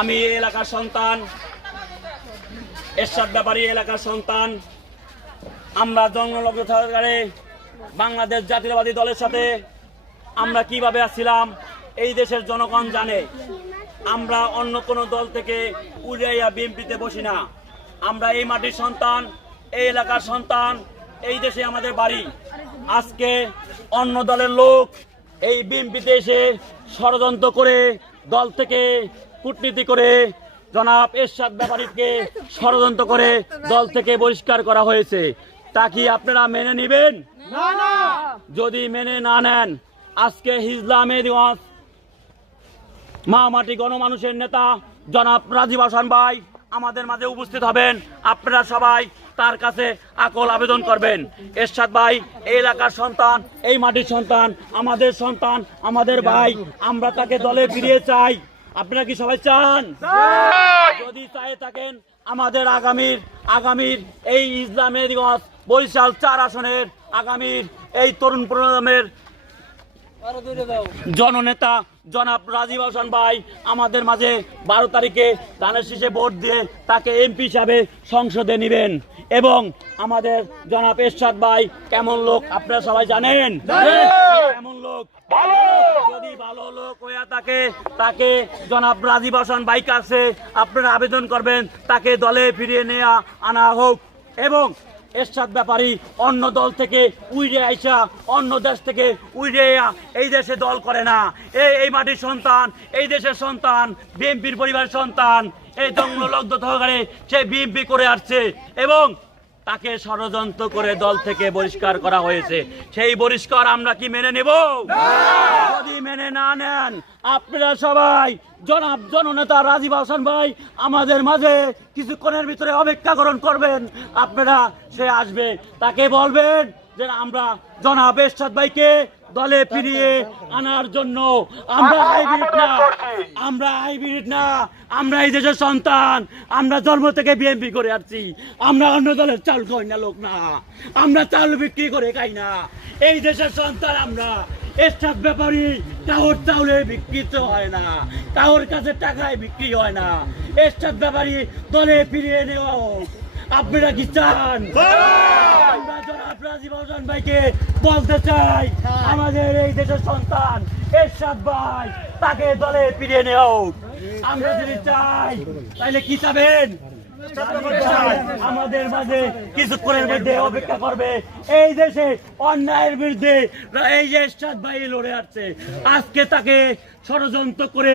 আমি এই এলাকার সন্তান, এরশাদ ব্যাপারী এলাকার সন্তান। আমরা জন্মলগ্ন সরকারে বাংলাদেশ জাতীয়তাবাদী দলের সাথে আমরা কিভাবে আসছিলাম এই দেশের জনগণ জানে। আমরা অন্য কোনো দল থেকে উড়াইয়া বিএনপিতে বসি না। আমরা এই মাটির সন্তান, এই এলাকার সন্তান, এই দেশে আমাদের বাড়ি। আজকে অন্য দলের লোক এই বিএনপিতে এসে ষড়যন্ত্র করে দল থেকে কূটনীতি করে জনাব এরশাদ ব্যাপারীকে ষড়যন্ত্র করে দল থেকে বহিষ্কার করা হয়েছে। তা কি আপনারা মেনে নেবেন? যদি মেনে না নেন, আজকে হিজলা মেহেদীগঞ্জ মা মাটি গণমানুষের নেতা জনাব রাজীব হাসান ভাই আমাদের মাঝে উপস্থিত হবেন। আপনারা সবাই তার কাছে আকল আবেদন করবেন। এরশাদ ভাই এই এলাকার সন্তান, এই মাটির সন্তান, আমাদের সন্তান, আমাদের ভাই। আমরা তাকে দলে ফিরিয়ে চাই। আপনারা কি সবাই চান? যদি চাই থাকেন, আমাদের আগামীর এই হিজলা মেহেদীগঞ্জ বরিশাল 4 আসনের আগামীর এই তরুণ প্রজন্মের জননেতা জনাব রাজীব হাসান ভাই আমাদের মাঝে 12 তারিখে ধানের শীষে ভোট দিয়ে তাকে এমপি হিসাবে সংসদে নেবেন। এবং আমাদের জনাব এরশাদ ভাই কেমন লোক আপনারা সবাই জানেন। কেমন লোক? যদি ভালো লোক হয়ে থাকে তাকে জনাব রাজীব হাসান ভাই কাছে আপনারা আবেদন করবেন তাকে দলে ফিরিয়ে আনা হোক। এবং এরশাদ ব্যাপারী অন্য দল থেকে উইড়ে আইসা, অন্য দেশ থেকে উইড়ে এই দেশে দল করে না। এই মাটির সন্তান, এই দেশের সন্তান, বিএনপির পরিবারের সন্তান। এই জন্মলগ্ন সহকারে সে বিএনপি করে আসছে এবং তাকে ষড়যন্ত্র করে দল থেকে বহিষ্কার করা হয়েছে। সেই বহিষ্কার আমরা কি মেনে নেব? যদি মেনে না নেন, আপনারা সবাই জনাব জননেতা রাজীব হাসান ভাই আমাদের মাঝে কিছুক্ষণের ভিতরে অপেক্ষা করবেন। আপনারা সে আসবে, তাকে বলবেন যে আমরা জনাব এরশাদ ভাইকে দলে ফিরিয়ে আনার জন্য আমরা হাইব্রিড না, আমরা এই দেশের সন্তান। আমরা জন্ম থেকে বিএনপি করে আসছি। আমরা অন্য দলের চাল খাই না লোক না, আমরা চাল বিক্রি করে খাই না। এই দেশের সন্তান আমরা। এরশাদ ব্যাপারী কাউর চাউলে বিক্রিত হয় না, কাউর কাছে টাকায় বিক্রি হয় না। এরশাদ ব্যাপারী দলে ফিরিয়ে নেওয়া হোক। আপনারা কি চান? আমরা জনাব রাজীব হাসান ভাইকে বলতে চাই, আমাদের এই দেশের সন্তান এরশাদ ভাই তাকে দলে ফিরিয়ে নেওয়া হোক। আমরা যদি চাই তাহলে কি চাবেন? আমাদের মাঝে কিছুক্ষণের মধ্যে অপেক্ষা করবে। এই দেশে অন্যায়ের বিরুদ্ধে এই যে এরশাদ ভাই লড়ে আসছে, আজকে তাকে ষড়যন্ত্র করে